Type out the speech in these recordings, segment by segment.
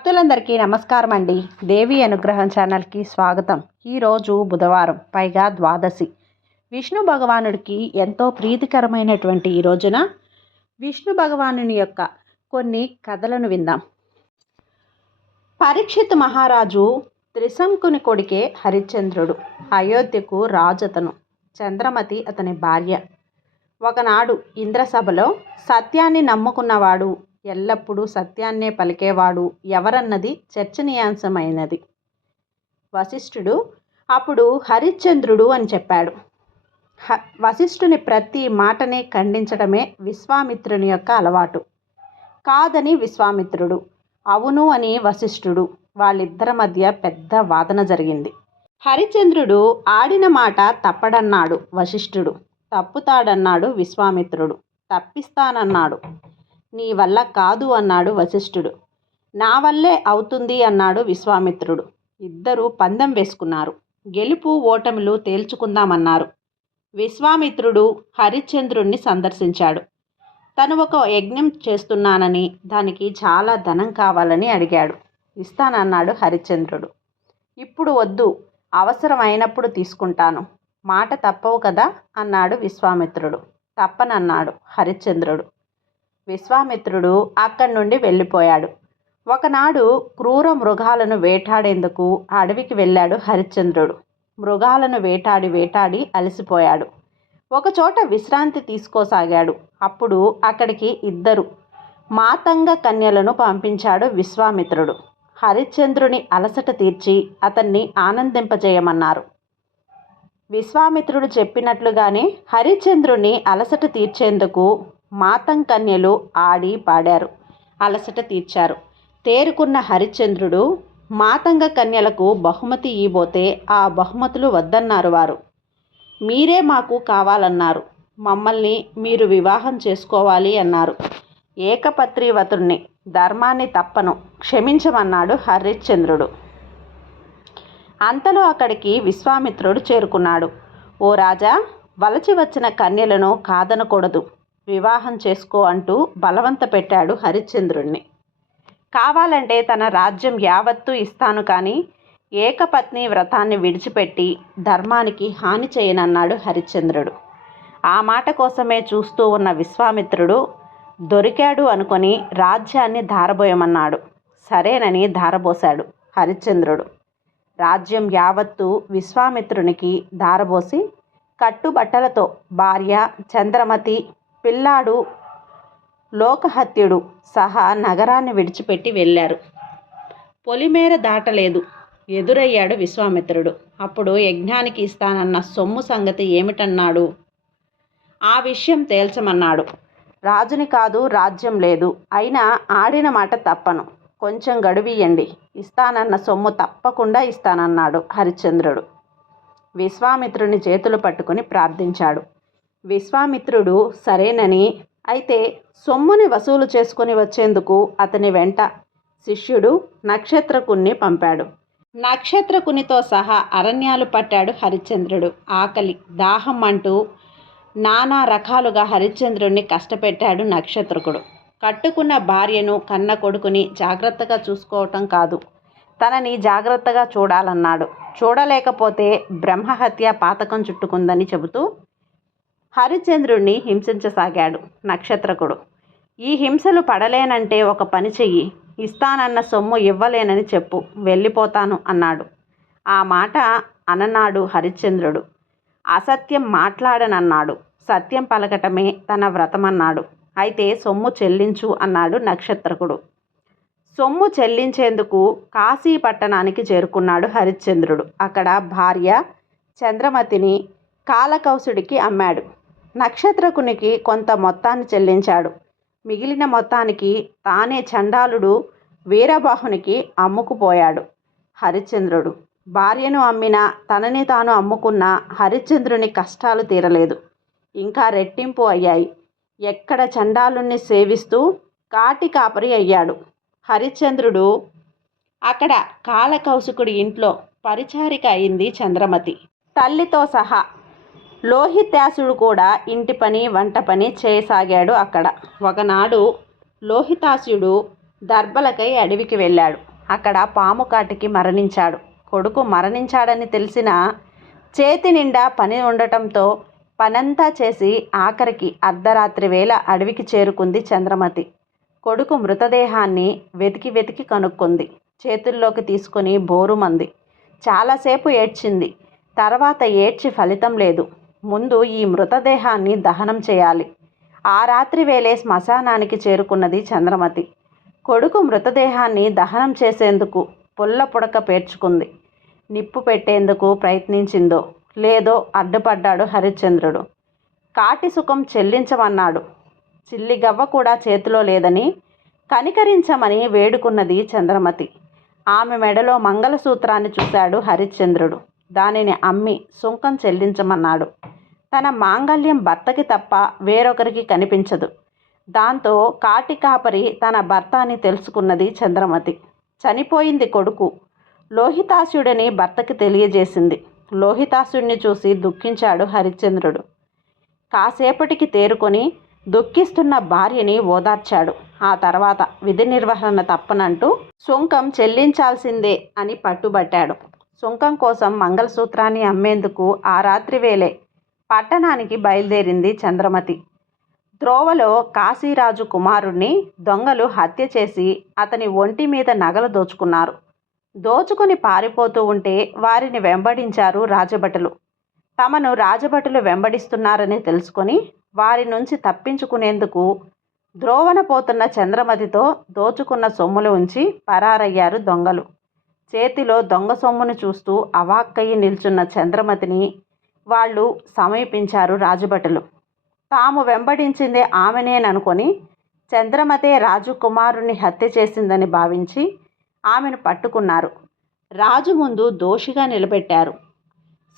భక్తులందరికీ నమస్కారం అండి దేవి అనుగ్రహం ఛానల్కి స్వాగతం. ఈరోజు బుధవారం పైగా ద్వాదశి. విష్ణు భగవానుడికి ఎంతో ప్రీతికరమైనటువంటి ఈ రోజున విష్ణు భగవానుని యొక్క కొన్ని కథలను విందాం. పరీక్షిత్ మహారాజు త్రిశంకుని కొడుకే హరిశ్చంద్రుడు. అయోధ్యకు రాజు అతను చంద్రమతి అతని భార్య. ఒకనాడు ఇంద్రసభలో సత్యాన్ని నమ్ముకున్నవాడు ఎల్లప్పుడూ సత్యాన్నే పలికేవాడు ఎవరన్నది చర్చనీయాంశమైనది. వశిష్ఠుడు అప్పుడు హరిశ్చంద్రుడు అని చెప్పాడు. హ వశిష్ఠుని ప్రతి మాటనే ఖండించడమే విశ్వామిత్రుని యొక్క అలవాటు. కాదని విశ్వామిత్రుడు అవును అని వశిష్ఠుడు వాళ్ళిద్దరి మధ్య పెద్ద వాదన జరిగింది. హరిశ్చంద్రుడు ఆడిన మాట తప్పడన్నాడు వశిష్ఠుడు. తప్పుతాడన్నాడు విశ్వామిత్రుడు. తప్పిస్తానన్నాడు. నీ వల్ల కాదు అన్నాడు వశిష్ఠుడు. నా వల్లే అవుతుంది అన్నాడు విశ్వామిత్రుడు. ఇద్దరూ పందెం వేసుకున్నారు. గెలుపు ఓటములు తేల్చుకుందామన్నారు. విశ్వామిత్రుడు హరిశ్చంద్రుణ్ణి సందర్శించాడు. తను ఒక యజ్ఞం చేస్తున్నానని దానికి చాలా ధనం కావాలని అడిగాడు. ఇస్తానన్నాడు హరిశ్చంద్రుడు. ఇప్పుడు వద్దు అవసరం అయినప్పుడు తీసుకుంటాను. మాట తప్పవు కదా అన్నాడు విశ్వామిత్రుడు. తప్పనన్నాడు హరిశ్చంద్రుడు. విశ్వామిత్రుడు అక్కడి నుండి వెళ్ళిపోయాడు. ఒకనాడు క్రూర మృగాలను వేటాడేందుకు అడవికి వెళ్ళాడు హరిశ్చంద్రుడు. మృగాలను వేటాడి వేటాడి అలసిపోయాడు. ఒకచోట విశ్రాంతి తీసుకోసాగాడు. అప్పుడు అక్కడికి ఇద్దరు మాతంగ కన్యలను పంపించాడు విశ్వామిత్రుడు. హరిశ్చంద్రుని అలసట తీర్చి అతన్ని ఆనందింపజేయమన్నారు. విశ్వామిత్రుడు చెప్పినట్లుగానే హరిశ్చంద్రుని అలసట తీర్చేందుకు మాతంకన్యలు ఆడి పాడారు. అలసట తీర్చారు. తేరుకున్న హరిశ్చంద్రుడు మాతంగ కన్యలకు బహుమతి ఇవ్వబోతే ఆ బహుమతులు వద్దన్నారు వారు. మీరే మాకు కావాలన్నారు. మమ్మల్ని మీరు వివాహం చేసుకోవాలి అన్నారు. ఏకపత్రివతుణ్ణి ధర్మాన్ని తప్పను క్షమించమన్నాడు హరిశ్చంద్రుడు. అంతలో అక్కడికి విశ్వామిత్రుడు చేరుకున్నాడు. ఓ రాజా వలచి వచ్చిన కన్యలను కాదనకూడదు. వివాహం చేసుకో అంటూ బలవంత పెట్టాడు హరిశ్చంద్రుణ్ణి. కావాలంటే తన రాజ్యం యావత్తూ ఇస్తాను కానీ ఏకపత్ని వ్రతాన్ని విడిచిపెట్టి ధర్మానికి హాని చేయనన్నాడు హరిశ్చంద్రుడు. ఆ మాట కోసమే చూస్తూ ఉన్న విశ్వామిత్రుడు దొరికాడు అనుకొని రాజ్యాన్ని ధారబోయమన్నాడు. సరేనని ధారబోశాడు హరిశ్చంద్రుడు. రాజ్యం యావత్తు విశ్వామిత్రునికి ధారబోసి కట్టుబట్టలతో భార్య చంద్రమతి పిల్లాడు లోకహత్యుడు సహా నగరాన్ని విడిచిపెట్టి వెళ్ళారు. పొలిమేర దాటలేదు. ఎదురయ్యాడు విశ్వామిత్రుడు. అప్పుడు యజ్ఞానికి ఇస్తానన్న సొమ్ము సంగతి ఏమిటన్నాడు? ఆ విషయం తేల్చమన్నాడు. రాజుని కాదు రాజ్యం లేదు. అయినా ఆడిన మాట తప్పను. కొంచెం గడువియండి ఇస్తానన్న సొమ్ము తప్పకుండా ఇస్తానన్నాడు హరిశ్చంద్రుడు. విశ్వామిత్రుని చేతులు పట్టుకుని ప్రార్థించాడు. విశ్వామిత్రుడు సరేనని. అయితే సొమ్ముని వసూలు చేసుకుని వచ్చేందుకు అతని వెంట శిష్యుడు నక్షత్రకుణ్ణి పంపాడు. నక్షత్రకునితో సహా అరణ్యాలు పట్టాడు హరిశ్చంద్రుడు. ఆకలి దాహం అంటూ నానా రకాలుగా హరిశ్చంద్రుణ్ణి కష్టపెట్టాడు నక్షత్రకుడు. కట్టుకున్న భార్యను కన్న కొడుకుని జాగ్రత్తగా చూసుకోవటం కాదు. తనని జాగ్రత్తగా చూడాలన్నాడు. చూడలేకపోతే బ్రహ్మహత్య పాతకం చుట్టుకుందని చెబుతూ హరిచంద్రుణ్ణి హింసించసాగాడు నక్షత్రకుడు. ఈ హింసలు పడలేనంటే ఒక పని చెయ్యి ఇస్తానన్న సొమ్ము ఇవ్వలేనని చెప్పు వెళ్ళిపోతాను అన్నాడు. ఆ మాట అననాడు హరిశ్చంద్రుడు. అసత్యం మాట్లాడనన్నాడు. సత్యం పలకటమే తన వ్రతమన్నాడు. అయితే సొమ్ము చెల్లించు అన్నాడు నక్షత్రకుడు. సొమ్ము చెల్లించేందుకు కాశీ పట్టణానికి చేరుకున్నాడు హరిశ్చంద్రుడు. అక్కడ భార్య చంద్రమతిని కాలకౌసుడికి అమ్మాడు. నక్షత్రకునికి కొంత మొత్తాన్ని చెల్లించాడు. మిగిలిన మొత్తానికి తానే చండాలుడు వీరబాహునికి అమ్ముకుపోయాడు. హరిశ్చంద్రుడు. భార్యను అమ్మిన తనని తాను అమ్ముకున్న హరిశ్చంద్రుని కష్టాలు తీరలేదు. ఇంకా రెట్టింపు అయ్యాయి. ఎక్కడ చండాలుణ్ణి సేవిస్తూ కాటి కాపరి అయ్యాడు. హరిశ్చంద్రుడు అక్కడ కాలకౌశికుడి ఇంట్లో పరిచారిక అయింది చంద్రమతి. తల్లితో సహా లోహితాసుడు కూడా ఇంటి పని వంట పని చేయసాగాడు అక్కడ. ఒకనాడు లోహితాసుడు దర్భలకై అడవికి వెళ్ళాడు. అక్కడ పాము కాటికి మరణించాడు. కొడుకు మరణించాడని తెలిసిన చేతి నిండా పని ఉండటంతో పనంతా చేసి ఆఖరికి అర్ధరాత్రి వేళ అడవికి చేరుకుంది చంద్రమతి. కొడుకు మృతదేహాన్ని వెతికి వెతికి కనుక్కుంది. చేతుల్లోకి తీసుకుని బోరుమంది. చాలాసేపు ఏడ్చింది. తర్వాత ఏడ్చి ఫలితం లేదు. ముందు ఈ మృతదేహాన్ని దహనం చేయాలి. ఆ రాత్రి వేళే శ్మశానానికి చేరుకున్నది చంద్రమతి. కొడుకు మృతదేహాన్ని దహనం చేసేందుకు పుల్ల పుడక పేర్చుకుంది. నిప్పు పెట్టేందుకు ప్రయత్నించిందో లేదో అడ్డుపడ్డాడు హరిశ్చంద్రుడు. కాటి సుఖం చెల్లించమన్నాడు. చిల్లిగవ్వ కూడా చేతిలో లేదని కనికరించమని వేడుకున్నది చంద్రమతి. ఆమె మెడలో మంగళసూత్రాన్ని చూశాడు హరిశ్చంద్రుడు. దానిని అమ్మి సుంకం చెల్లించమన్నాడు. తన మాంగల్యం భర్తకి తప్ప వేరొకరికి కనిపించదు. దాంతో కాటి కాపరి తన భర్త అని తెలుసుకున్నది చంద్రమతి. చనిపోయింది కొడుకు. లోహితాసుడని భర్తకి తెలియజేసింది. లోహితాసుడిని చూసి దుఃఖించాడు హరిశ్చంద్రుడు. కాసేపటికి తేరుకొని దుఃఖిస్తున్న భార్యని ఓదార్చాడు. ఆ తర్వాత విధి నిర్వహణ తప్పనంటూ సుంకం చెల్లించాల్సిందే అని పట్టుబట్టాడు. సుంకం కోసం మంగళసూత్రాన్ని అమ్మేందుకు ఆ రాత్రి వేళే పట్టణానికి బయలుదేరింది చంద్రమతి. త్రోవలో కాశీరాజు కుమారుణ్ణి దొంగలు హత్య చేసి అతని ఒంటి మీద నగలు దోచుకున్నారు. దోచుకుని పారిపోతూ ఉంటే వారిని వెంబడించారు రాజభటులు. తమను రాజభటులు వెంబడిస్తున్నారని తెలుసుకొని వారి నుంచి తప్పించుకునేందుకు ద్రోవన పోతున్న చంద్రమతితో దోచుకున్న సొమ్ములు ఉంచి పరారయ్యారు దొంగలు. చేతిలో దొంగ సొమ్మును చూస్తూ అవాక్కయ్యి నిల్చున్న చంద్రమతిని వాళ్ళు సమీపించారు రాజుభటులు. తాము వెంబడించిందే ఆమెనేననుకొని చంద్రమతే రాజకుమారుని హత్య చేసిందని భావించి ఆమెను పట్టుకున్నారు. రాజు ముందు దోషిగా నిలబెట్టారు.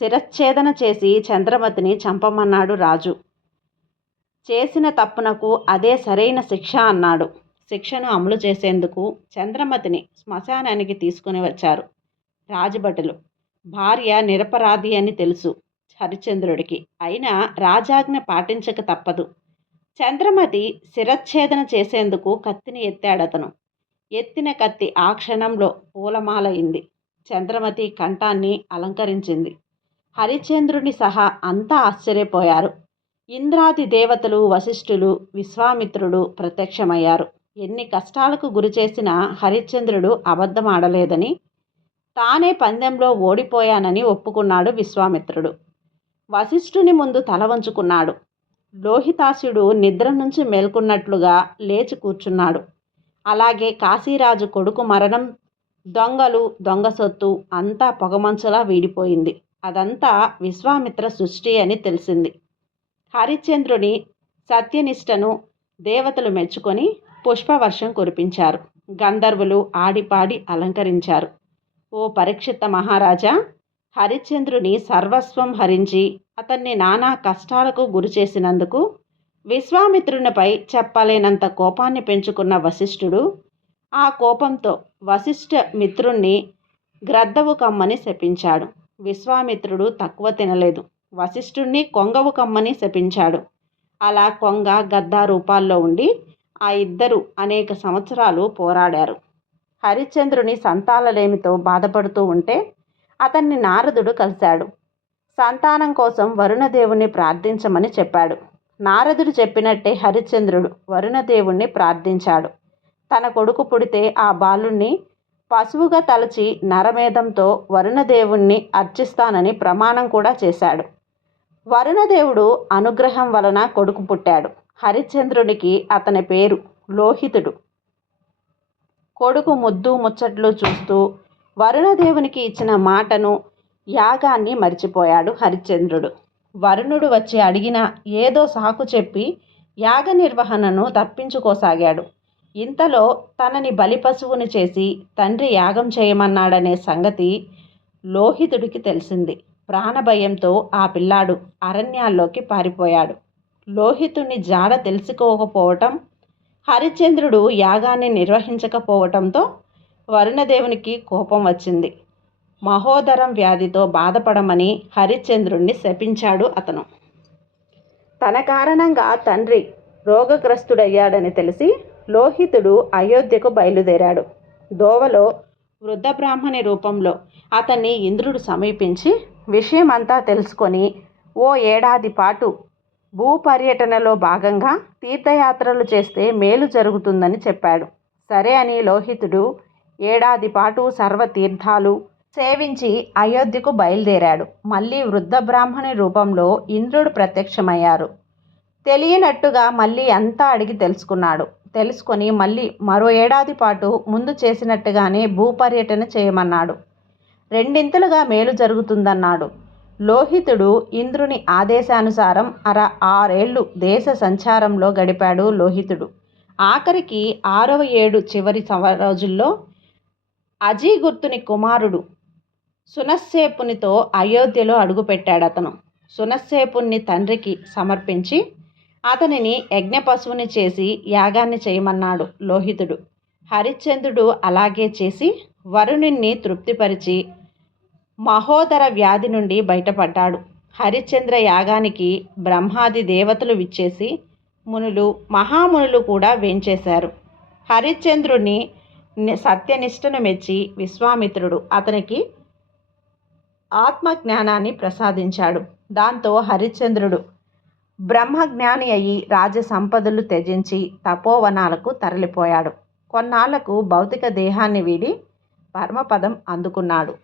శిరచ్ఛేదన చేసి చంద్రమతిని చంపమన్నాడు రాజు. చేసిన తప్పునకు అదే సరైన శిక్ష అన్నాడు. శిక్షను అమలు చేసేందుకు చంద్రమతిని శ్మశానానికి తీసుకుని వచ్చారు. రాజభటులు. భార్య నిరపరాధి అని తెలుసు హరిశ్చంద్రుడికి. అయినా రాజాజ్ఞ పాటించక తప్పదు. చంద్రమతి శిరచ్ఛేదన చేసేందుకు కత్తిని ఎత్తాడతను. ఎత్తిన కత్తి ఆ క్షణంలో పూలమాలయింది. చంద్రమతి కంఠాన్ని అలంకరించింది. హరిచంద్రుని సహా అంతా ఆశ్చర్యపోయారు. ఇంద్రాది దేవతలు వశిష్ఠులు విశ్వామిత్రుడు ప్రత్యక్షమయ్యారు. ఎన్ని కష్టాలకు గురిచేసిన హరిశ్చంద్రుడు అబద్ధమాడలేదని తానే పందెంలో ఓడిపోయానని ఒప్పుకున్నాడు విశ్వామిత్రుడు. వశిష్ఠుని ముందు తల వంచుకున్నాడు. లోహితాసుడు నిద్ర నుంచి మేల్కొన్నట్లుగా లేచి కూర్చున్నాడు. అలాగే కాశీరాజు కొడుకు మరణం దొంగలు దొంగ సొత్తు అంతా పొగమంచులా వీడిపోయింది. అదంతా విశ్వామిత్ర సృష్టి అని తెలిసింది. హరిశ్చంద్రుని సత్యనిష్టను దేవతలు మెచ్చుకొని పుష్పవర్షం కురిపించారు. గంధర్వులు ఆడిపాడి అలంకరించారు. ఓ పరీక్షిత మహారాజా హరిశ్చంద్రుని సర్వస్వం హరించి అతన్ని నానా కష్టాలకు గురి చేసినందుకు విశ్వామిత్రునిపై చెప్పలేనంత కోపాన్ని పెంచుకున్న వశిష్ఠుడు ఆ కోపంతో వశిష్ఠ మిత్రుణ్ణి గ్రద్దవు కమ్మని శపించాడు. విశ్వామిత్రుడు తక్కువ తినలేదు. వశిష్ఠుణ్ణి కొంగవు కమ్మని శపించాడు. అలా కొంగ గద్ద రూపాల్లో ఉండి ఆ ఇద్దరు అనేక సంవత్సరాలు పోరాడారు. హరిశ్చంద్రుని సంతానలేమితో బాధపడుతూ ఉంటే అతన్ని నారదుడు కలిశాడు. సంతానం కోసం వరుణదేవుణ్ణి ప్రార్థించమని చెప్పాడు. నారదుడు చెప్పినట్టే హరిశ్చంద్రుడు వరుణదేవుణ్ణి ప్రార్థించాడు. తన కొడుకు పుడితే ఆ బాలుణ్ణి పశువుగా తలచి నరమేధంతో వరుణదేవుణ్ణి అర్చిస్తానని ప్రమాణం కూడా చేశాడు. వరుణదేవుడు అనుగ్రహం వలన కొడుకు పుట్టాడు. హరిశ్చంద్రునికి అతని పేరు లోహితుడు. కొడుకు ముద్దు ముచ్చట్లు చూస్తూ వరుణదేవునికి ఇచ్చిన మాటను యాగాన్ని మరిచిపోయాడు హరిశ్చంద్రుడు. వరుణుడు వచ్చి అడిగిన ఏదో సాకు చెప్పి యాగ నిర్వహణను తప్పించుకోసాగాడు. ఇంతలో తనని బలిపశువుని చేసి తండ్రి యాగం చేయమన్నాడనే సంగతి లోహితుడికి తెలిసింది. ప్రాణభయంతో ఆ పిల్లాడు అరణ్యాల్లోకి పారిపోయాడు. లోహితుని జాడ తెలుసుకోకపోవటం హరిశ్చంద్రుడు యాగాన్ని నిర్వహించకపోవటంతో వరుణదేవునికి కోపం వచ్చింది. మహోదరం వ్యాధితో బాధపడమని హరిశ్చంద్రుణ్ణి శపించాడు అతను. తన కారణంగా తండ్రి రోగగ్రస్తుడయ్యాడని తెలిసి లోహితుడు అయోధ్యకు బయలుదేరాడు. దోవలో వృద్ధ బ్రాహ్మణి రూపంలో అతన్ని ఇంద్రుడు సమీపించి విషయమంతా తెలుసుకొని ఓ ఏడాది పాటు భూపర్యటనలో భాగంగా తీర్థయాత్రలు చేస్తే మేలు జరుగుతుందని చెప్పాడు. సరే అని లోహితుడు ఏడాది పాటు సర్వతీర్థాలు సేవించి అయోధ్యకు బయలుదేరాడు. మళ్ళీ వృద్ధ బ్రాహ్మణి రూపంలో ఇంద్రుడు ప్రత్యక్షమయ్యారు. తెలియనట్టుగా మళ్ళీ అంతా అడిగి తెలుసుకున్నాడు. తెలుసుకొని మళ్ళీ మరో ఏడాది పాటు ముందు చేసినట్టుగానే భూపర్యటన చేయమన్నాడు. రెండింతలుగా మేలు జరుగుతుందన్నాడు. లోహితుడు ఇంద్రుని ఆదేశానుసారం అర ఆరేళ్ళు దేశ సంచారంలో గడిపాడు లోహితుడు. ఆఖరికి ఆరవ ఏడు చివరి సవ రోజుల్లో అజీగుర్తుని కుమారుడు సునస్సేపునితో అయోధ్యలో అడుగుపెట్టాడు అతను సునస్సేపుని తండ్రికి సమర్పించి అతనిని యజ్ఞపశువుని చేసి యాగాన్ని చేయమన్నాడు లోహితుడు. హరిశ్చంద్రుడు అలాగే చేసి వరుణుణ్ణి తృప్తిపరిచి మహోదర వ్యాధి నుండి బయటపడ్డాడు. హరిశ్చంద్ర యాగానికి బ్రహ్మాది దేవతలు విచ్చేసి మునులు మహామునులు కూడా వేంచేశారు. హరిశ్చంద్రుని సత్యనిష్టను మెచ్చి విశ్వామిత్రుడు అతనికి ఆత్మజ్ఞానాన్ని ప్రసాదించాడు. దాంతో హరిశ్చంద్రుడు బ్రహ్మజ్ఞాని అయి రాజ సంపదలు త్యజించి తపోవనాలకు తరలిపోయాడు. కొన్నాళ్ళకు భౌతిక దేహాన్ని వీడి పరమపదం అందుకున్నాడు.